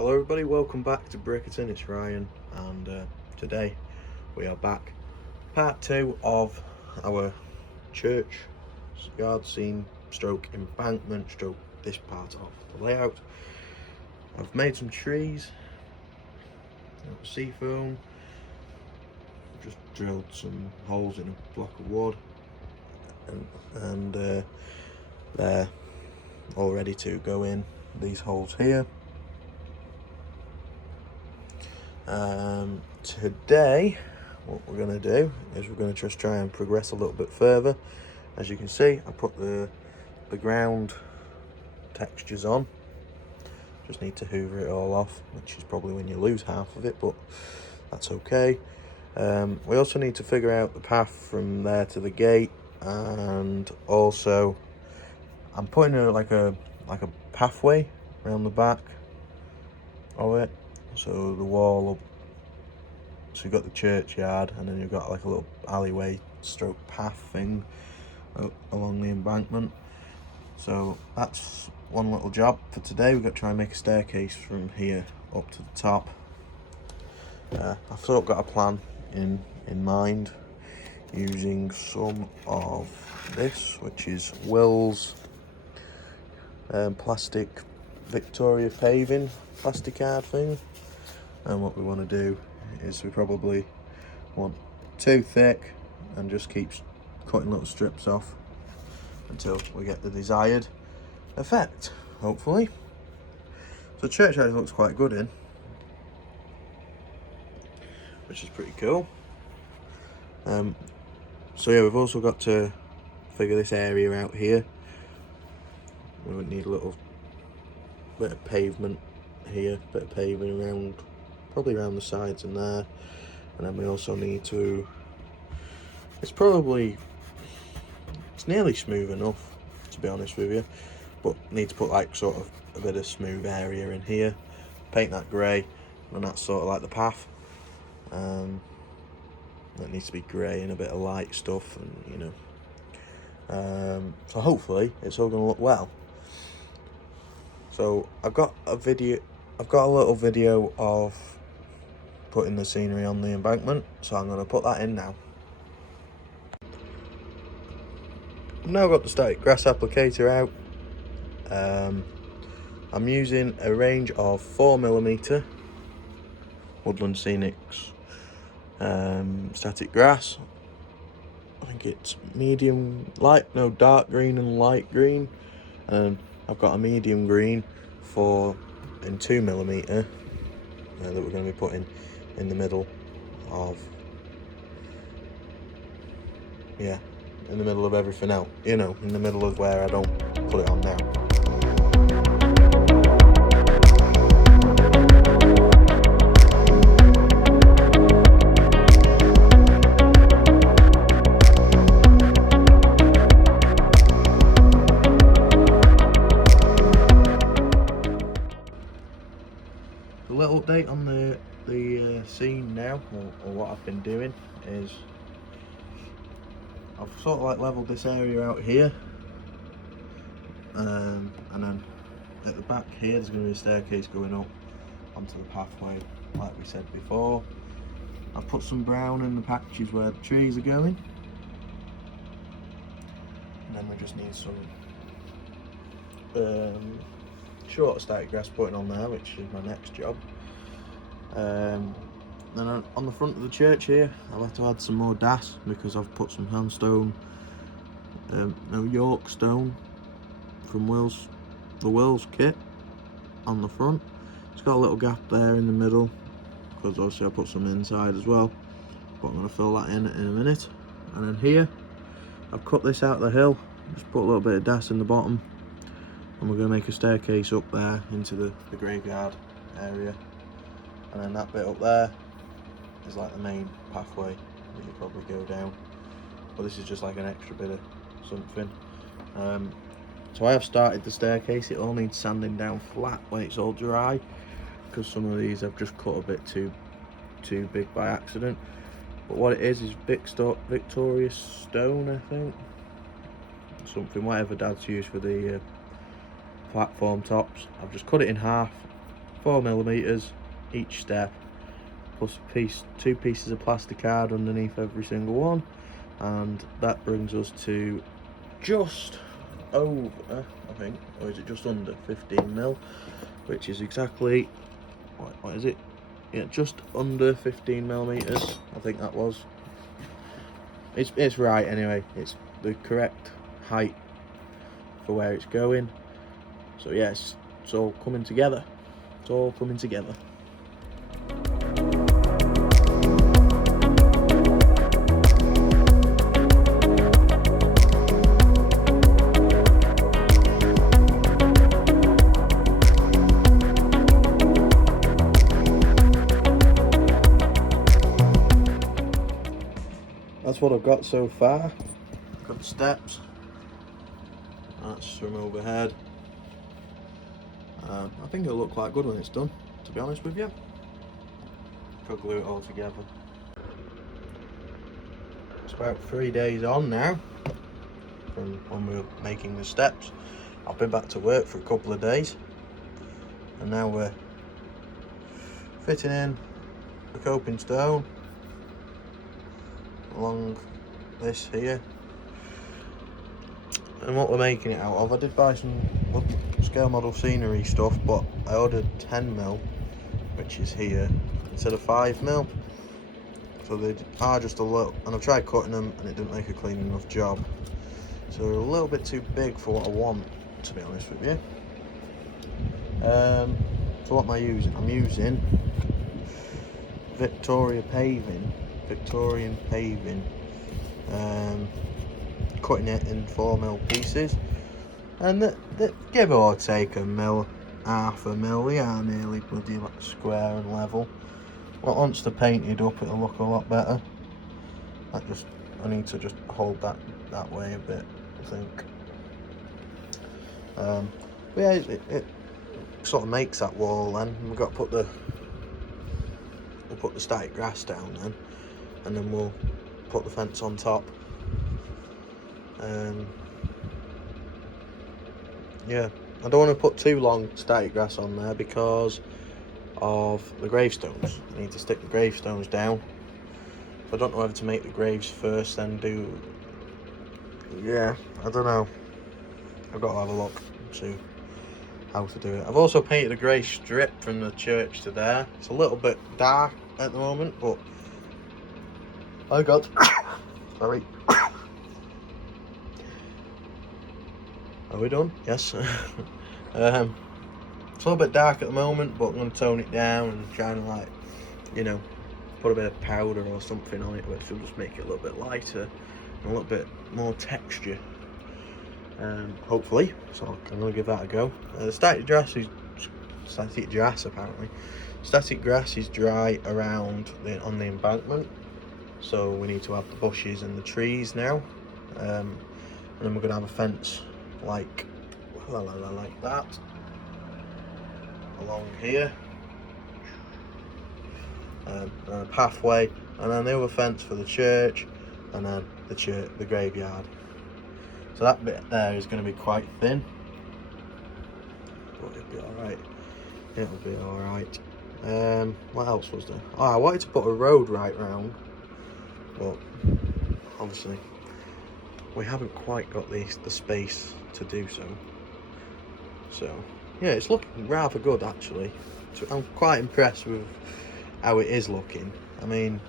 Hello everybody, welcome back to Bricketon. It's Ryan, and today we are back. Part 2 of our church yard scene stroke embankment stroke this part of the layout. I've made some trees, sea foam, just drilled some holes in a block of wood, and they're all ready to go in these holes here. Today what we're going to do is we're going to just try and progress a little bit further. As you can see, I put the ground textures on. Just need to hoover it all off, which is probably when you lose half of it, but that's okay. We also need to figure out the path from there to the gate, and also I'm putting like a pathway around the back of it. So the wall up, so you've got the churchyard, and then you've got like a little alleyway stroke path thing along the embankment. So that's one little job for today. We've got to try and make a staircase from here up to the top. I've sort of got a plan in mind using some of this, which is Will's plastic Victoria paving plastic card thing. And what we want to do is we probably want 2 thick and just keep cutting little strips off until we get the desired effect, hopefully. So the churchyard looks quite good in, which is pretty cool. So yeah, we've also got to figure this area out here. We would need a little bit of pavement here, bit of paving around, probably around the sides and there. And then we also need to, it's nearly smooth enough, to be honest with you, but need to put like sort of a bit of smooth area in here, paint that grey, and that's sort of like the path. That needs to be grey and a bit of light stuff, and you know, so hopefully it's all going to look well. So I've got a little video of putting the scenery on the embankment, so I'm going to put that in now. I've now got the static grass applicator out. I'm using a range of 4mm Woodland Scenics static grass. I think it's dark green and light green, and I've got a medium green in 2mm that we're going to be putting in the middle of, in the middle of everything else, you know, in the middle of where I don't put it on now. A little update on the scene now, or what I've been doing is I've sort of like leveled this area out here, and then at the back here there's going to be a staircase going up onto the pathway, like we said before. I've put some brown in the patches where the trees are going, and then we just need some shorter static grass putting on there, which is my next job. Then on the front of the church here, I'll have to add some more DAS because I've put some handstone, York stone from the Will's kit on the front. It's got a little gap there in the middle because obviously I put some inside as well, but I'm going to fill that in a minute. And then here I've cut this out the hill, just put a little bit of DAS in the bottom, and we're going to make a staircase up there into the graveyard area. And then that bit up there is like the main pathway that you probably go down, but this is just like an extra bit of something. So I have started the staircase. It all needs sanding down flat when it's all dry, because some of these I've just cut a bit too big by accident. But what it is Victoria stone, I think, something, whatever Dad's used for the platform tops. I've just cut it in half, 4mm each step, plus two pieces of plastic card underneath every single one, and that brings us to just over, I think, or is it just under 15mm, which is exactly, what is it? Yeah, just under 15mm, I think that was. It's right anyway, it's the correct height for where it's going. So yes, it's all coming together. It's all coming together. That's what I've got so far. Got the steps. That's from overhead. I think it'll look quite good when it's done, to be honest with you. Could glue it all together. It's about 3 days on now from when we were making the steps. I've been back to work for a couple of days, and now we're fitting in the coping stone along this here. And what we're making it out of, I did buy some scale model scenery stuff, but I ordered 10mm, which is here, instead of 5mm. So they are just a little, and I've tried cutting them and it didn't make a clean enough job. So they're a little bit too big for what I want, to be honest with you. So what am I using? I'm using Victorian paving, cutting it in 4mm pieces, and that give or take a mil, half a mil, they are nearly bloody like square and level. Well, once they're painted up, it'll look a lot better. I need to just hold that way a bit, I think. But yeah, it sort of makes that wall. Then we've got to put the static grass down then, and then we'll put the fence on top. Yeah, I don't want to put too long static grass on there because of the gravestones. I need to stick the gravestones down. I don't know whether to make the graves first, then do. Yeah, I don't know. I've got to have a look and see how to do it. I've also painted a grey strip from the church to there. It's a little bit dark at the moment, but I got. Sorry. Are we done? Yes. It's a little bit dark at the moment, but I'm going to tone it down and try and, like, you know, put a bit of powder or something on it, which will just make it a little bit lighter and a little bit more texture. Hopefully. So I'm going to give that a go. The static grass apparently. Static grass is dry around on the embankment, so we need to have the bushes and the trees now. And then we're going to have a fence like that along here, and a pathway, and then the other fence for the church, and then the graveyard. So that bit there is going to be quite thin, but it'll be alright. It'll be alright. What else was there? Oh, I wanted to put a road right round, but obviously we haven't quite got the space to do so. So yeah, it's looking rather good actually. So I'm quite impressed with how it is looking. I mean,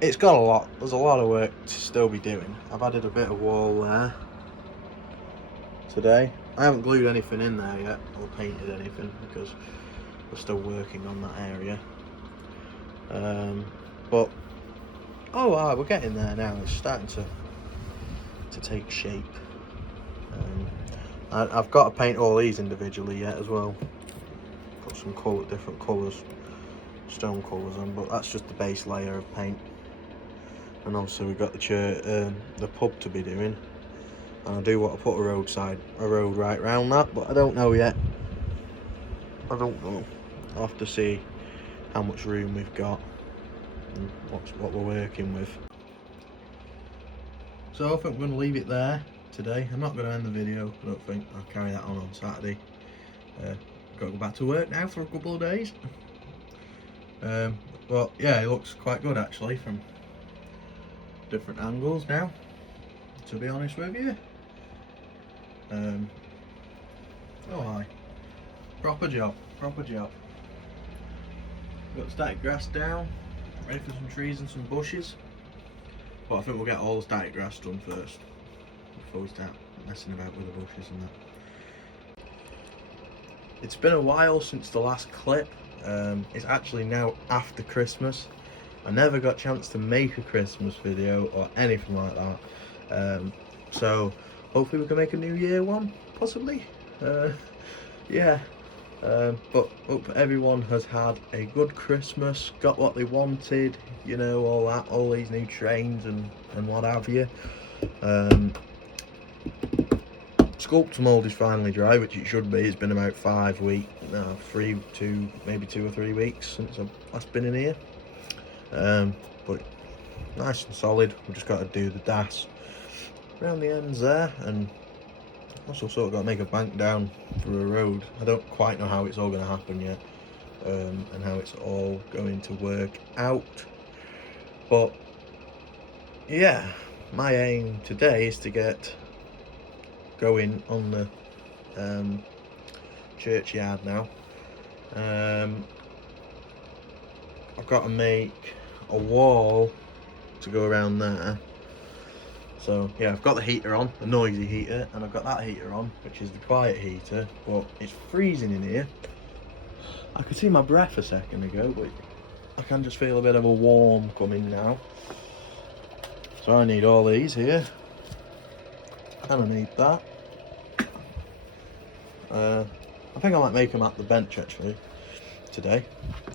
it's got a lot. There's a lot of work to still be doing. I've added a bit of wall there today. I haven't glued anything in there yet or painted anything because we're still working on that area. But we're getting there now. It's starting to take shape. I've got to paint all these individually yet as well. Put some different colours, stone colours on, but that's just the base layer of paint. And also we've got the pub to be doing, and I do want to put a road right round that, but I don't know yet. I don't know. I'll have to see how much room we've got and what we're working with. So I think we're going to leave it there today. I'm not going to end the video. I don't think. I'll carry that on Saturday. got to go back to work now for a couple of days. But yeah, it looks quite good actually from different angles now, to be honest with you. Oh aye, proper job. Got the static grass down, ready for some trees and some bushes. But I think we'll get all the static grass done first before we start messing about with the bushes and that. It's been a while since the last clip. It's actually now after Christmas. I never got a chance to make a Christmas video or anything like that. So hopefully we can make a New Year one, possibly. Yeah. But hope everyone has had a good Christmas, got what they wanted, you know, all that, all these new trains and what have you. Sculptor mould is finally dry, which it should be. It's been about 5 weeks, no, 2 or 3 weeks since I've last been in here. But nice and solid. We've just got to do the DAS around the ends there, and also sort of got to make a bank down through a road. I don't quite know how it's all going to happen yet, and how it's all going to work out. But yeah, my aim today is to get going on the churchyard now. I've got to make a wall to go around there. So yeah, I've got the heater on, the noisy heater, and I've got that heater on, which is the quiet heater, but it's freezing in here. I could see my breath a second ago, but I can just feel a bit of a warm coming now. So I need all these here, and I need that. I think I might make them at the bench actually today.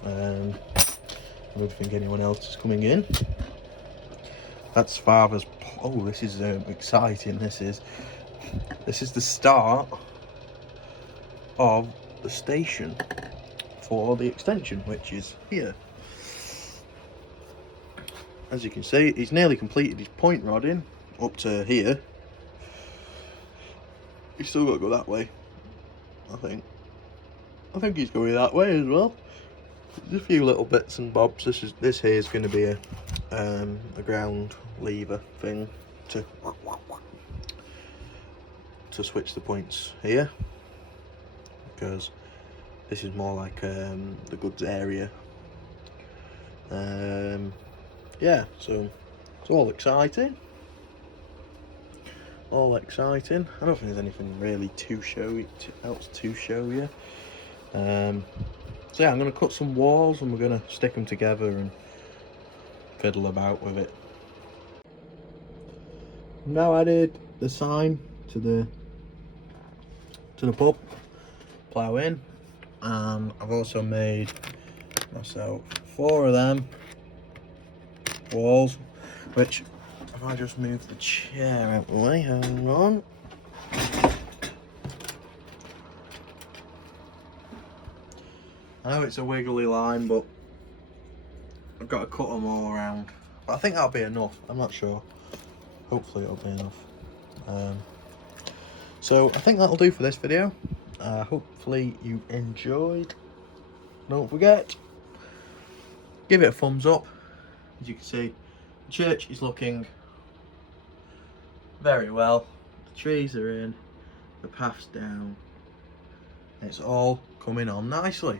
I don't think anyone else is coming in. That's Father's. Oh, this is exciting. This is the start of the station for the extension, which is here. As you can see, he's nearly completed his point rodding up to here. He's still got to go that way. I think he's going that way as well. There's a few little bits and bobs. This here is going to be a ground lever thing to switch the points here, because this is more like the goods area. Yeah, so it's all exciting. I don't think there's anything really else to show you. So yeah, I'm going to cut some walls and we're going to stick them together and fiddle about with it. Now added the sign to the pub, plough in, and I've also made myself 4 of them walls, which if I just move the chair out of the way, hang on. I know it's a wiggly line, but I've got to cut them all around. But I think that'll be enough. I'm not sure. Hopefully it'll be enough. So I think that'll do for this video. Hopefully you enjoyed. Don't forget, give it a thumbs up. As you can see, the church is looking very well. The trees are in, the path's down. It's all coming on nicely.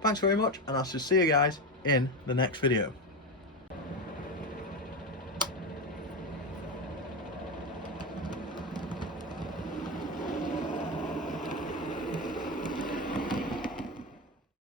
Thanks very much, and I'll see you guys in the next video.